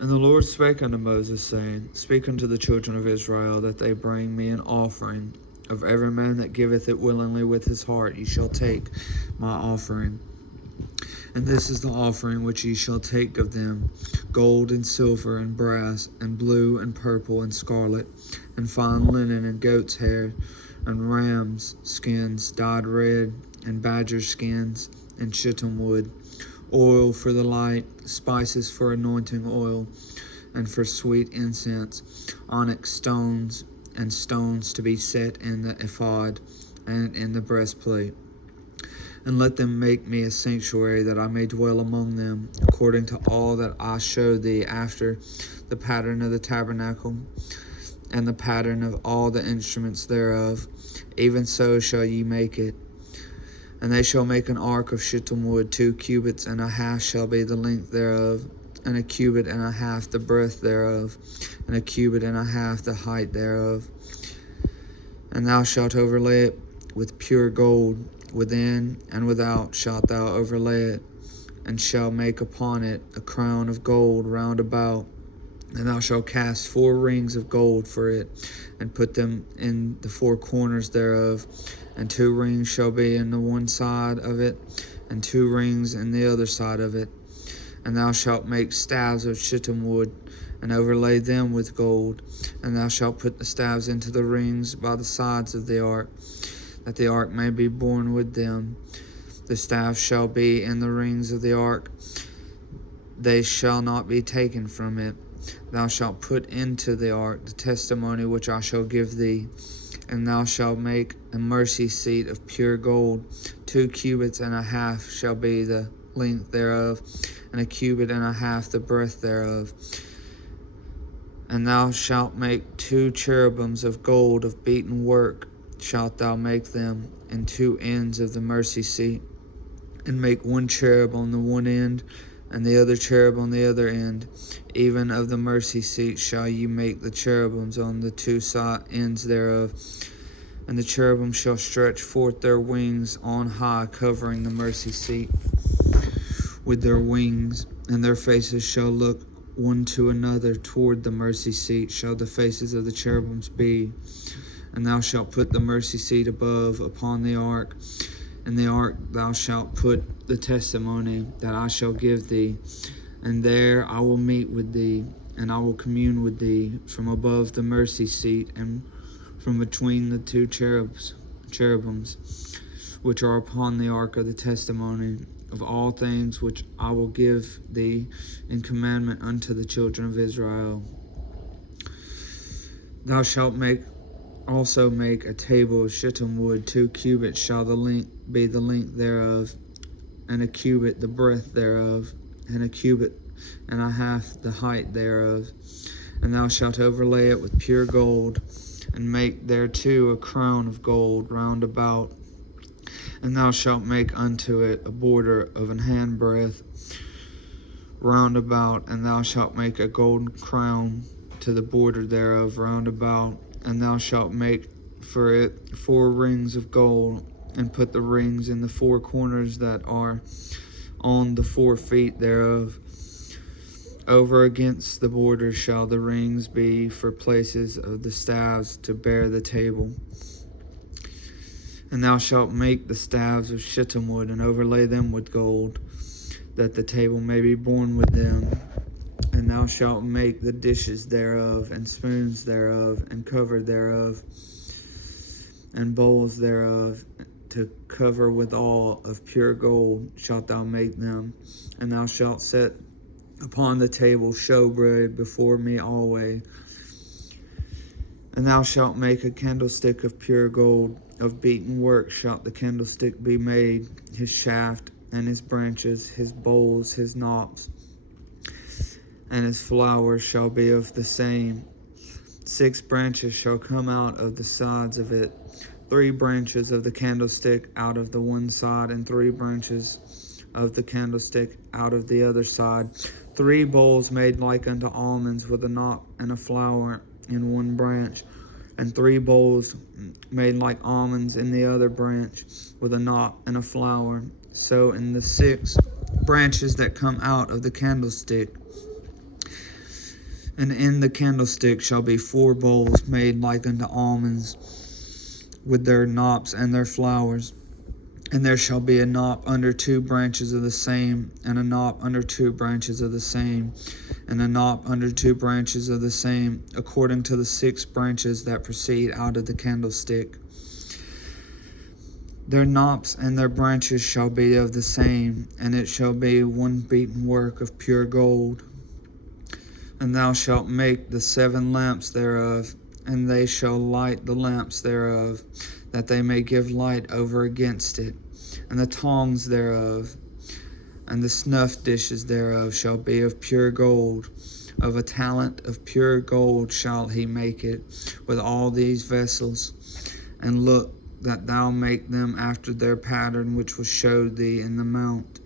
And the Lord spake unto Moses, saying, Speak unto the children of Israel, that they bring me an offering. Of every man that giveth it willingly with his heart, ye shall take my offering. And this is the offering which ye shall take of them: gold and silver and brass, and blue and purple and scarlet, and fine linen and goat's hair, and rams' skins dyed red, and badger skins, and shittim wood, oil for the light, spices for anointing oil, and for sweet incense, onyx stones, and stones to be set in the ephod and in the breastplate. And let them make me a sanctuary, that I may dwell among them, according to all that I showed thee, after the pattern of the tabernacle, and the pattern of all the instruments thereof. Even so shall ye make it. And they shall make an ark of shittim wood. 2 cubits and a half shall be the length thereof, and 1 cubit and a half the breadth thereof, and 1 cubit and a half the height thereof. And thou shalt overlay it with pure gold. Within and without shalt thou overlay it, and shalt make upon it a crown of gold round about. And thou shalt cast 4 rings of gold for it, and put them in the 4 corners thereof. And 2 rings shall be in the one side of it, and 2 rings in the other side of it. And thou shalt make staves of shittim wood, and overlay them with gold. And thou shalt put the staves into the rings by the sides of the ark, that the ark may be borne with them. The staves shall be in the rings of the ark, they shall not be taken from it. Thou shalt put into the ark the testimony which I shall give thee. And thou shalt make a mercy seat of pure gold. 2 cubits and a half shall be the length thereof, and 1 cubit and a half the breadth thereof. And thou shalt make 2 cherubims of gold of beaten work, shalt thou make them, in 2 ends of the mercy seat. And make 1 cherub on the one end, and the other cherub on the other end. Even of the mercy seat shall ye make the cherubims on the 2 ends thereof. And the cherubim shall stretch forth their wings on high, covering the mercy seat with their wings, and their faces shall look one to another. Toward the mercy seat shall the faces of the cherubims be. And thou shalt put the mercy seat above upon the ark. In the ark thou shalt put the testimony that I shall give thee. And there I will meet with thee, and I will commune with thee from above the mercy seat, and from between the 2 cherubims, which are upon the ark of the testimony, of all things which I will give thee in commandment unto the children of Israel. Thou shalt also make a table of shittim wood. 2 cubits shall be the length thereof, and 1 cubit the breadth thereof, and 1 cubit and a half the height thereof. And thou shalt overlay it with pure gold, and make thereto a crown of gold round about. And thou shalt make unto it a border of an handbreadth round about, and thou shalt make a golden crown to the border thereof round about. And thou shalt make for it 4 rings of gold, and put the rings in the 4 corners that are on the 4 feet thereof. Over against the border shall the rings be for places of the staves to bear the table. And thou shalt make the staves of shittim wood, and overlay them with gold, that the table may be borne with them. And thou shalt make the dishes thereof, and spoons thereof, and cover thereof, and bowls thereof, to cover withal of pure gold shalt thou make them. And thou shalt set upon the table showbread before me always. And thou shalt make a candlestick of pure gold. Of beaten work shalt the candlestick be made, his shaft and his branches, his bowls, his knops, and his flowers shall be of the same. 6 branches shall come out of the sides of it, 3 branches of the candlestick out of the one side, and 3 branches of the candlestick out of the other side. 3 bowls made like unto almonds, with a knot and a flower in one branch, and 3 bowls made like almonds in the other branch, with a knot and a flower. So in the 6 branches that come out of the candlestick, And in the candlestick shall be 4 bowls made like unto almonds, with their knops and their flowers. And there shall be a knop under 2 branches of the same, and a knop under 2 branches of the same, and a knop under 2 branches of the same, according to the 6 branches that proceed out of the candlestick. Their knops and their branches shall be of the same, and it shall be one beaten work of pure gold. And thou shalt make the 7 lamps thereof, and they shall light the lamps thereof, that they may give light over against it. And the tongs thereof, and the snuff dishes thereof shall be of pure gold. Of a talent of pure gold shall he make it, with all these vessels. And look that thou make them after their pattern which was showed thee in the mount.